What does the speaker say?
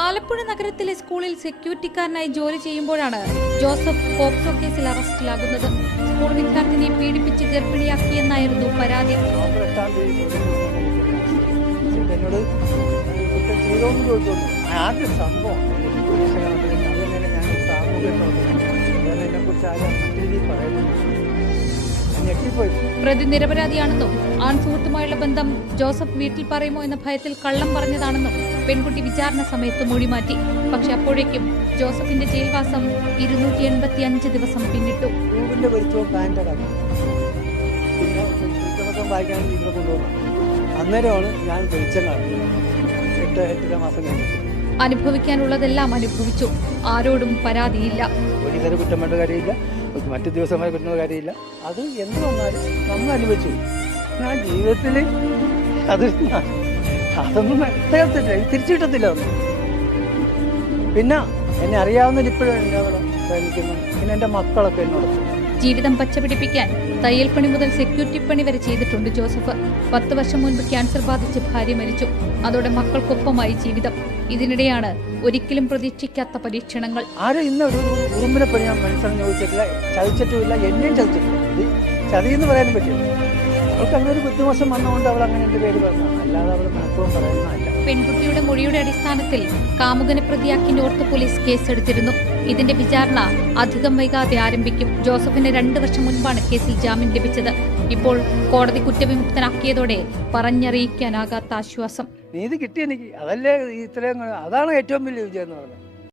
ആലപ്പുഴ നഗരത്തിലെ സ്കൂളിൽ സെക്യൂരിറ്റിക്കാരനായി ജോലി ചെയ്യുമ്പോഴാണ് ജോസഫ് പോക്സോ കേസിൽ അറസ്റ്റിലാകുന്നത്. സ്കൂൾ വിദ്യാർത്ഥിനിയെ പീഡിപ്പിച്ച് ഗർഭിണിയാക്കിയെന്നായിരുന്നു പരാതി. പ്രതി നിരപരാധിയാണെന്നും ആൺ സുഹൃത്തുമായുള്ള ബന്ധം ജോസഫ് വീട്ടിൽ പറയുമോ എന്ന ഭയത്തിൽ കള്ളം പറഞ്ഞതാണെന്നും പെൺകുട്ടി വിചാരണ സമയത്ത് മൊഴിമാറ്റി. പക്ഷെ അപ്പോഴേക്കും ജോസഫിന്റെ ജയിൽവാസം 285 ദിവസം പിന്നിട്ടു. അനുഭവിക്കാനുള്ളതെല്ലാം അനുഭവിച്ചു. ആരോടും പരാതിയില്ല. മറ്റു ദിവസമായി കിട്ടുന്ന കാര്യമില്ല. അത് എന്ത് വന്നാലും നമ്മൾ അനുഭവിച്ചു. ഞാൻ ജീവിതത്തിൽ അതൊന്നും തിരിച്ചു കിട്ടത്തില്ല. പിന്നെ എന്നെ അറിയാവുന്നവർ ഇപ്പോഴും എന്നെ അവിടെ പ്രേമിക്കുന്നു. പിന്നെ എൻ്റെ മക്കളൊക്കെ എന്നോട്. ജീവിതം പച്ചപിടിപ്പിക്കാൻ തയ്യൽ പണി മുതൽ സെക്യൂരിറ്റി പണി വരെ ചെയ്തിട്ടുണ്ട് ജോസഫ്. 10 വർഷം മുൻപ് ക്യാൻസർ ബാധിച്ച് ഭാര്യ മരിച്ചു. അതോടെ മക്കൾക്കൊപ്പമായി ജീവിതം. ഇതിനിടെയാണ് ഒരിക്കലും പ്രതീക്ഷിക്കാത്ത പരീക്ഷണങ്ങൾ. ആരും ഇന്ന് ഒരു ഉറുമ്പിനെ പണി ഞാൻ മനസ്സിലാക്കി ചോദിച്ചിട്ടില്ല, ചതിച്ചിട്ടുമില്ല, എന്നെയും ചതിച്ചിട്ടില്ല. ഇത് ചതിയെന്ന് പറയാനും പറ്റില്ല. അവൾക്ക് അങ്ങനെ ഒരു ബുദ്ധിമോശം വന്നുകൊണ്ട് അവൾ അങ്ങനെ എൻ്റെ പേര് പറഞ്ഞു, അല്ലാതെ അവൾ മനഃപൂർവ്വം പറയുന്നതല്ല. പെൺകുട്ടിയുടെ മൊഴിയുടെ അടിസ്ഥാനത്തിൽ കാമുകനെ പ്രതിയാക്കി നോർത്ത് പോലീസ് കേസെടുത്തിരുന്നു. ഇതിന്റെ വിചാരണ അധികം വൈകാതെ ആരംഭിക്കും. ജോസഫിന് 2 വർഷം മുൻപാണ് കേസിൽ ജാമ്യം ലഭിച്ചത്. ഇപ്പോൾ കോടതി കുറ്റവിമുക്തനാക്കിയതോടെ പറഞ്ഞറിയിക്കാനാകാത്ത ആശ്വാസം. നീതി കിട്ടി എനിക്ക്. അതല്ലേ ഇത്രയും, അതാണ് ഏറ്റവും വലിയ വിജയം എന്ന് പറഞ്ഞത്.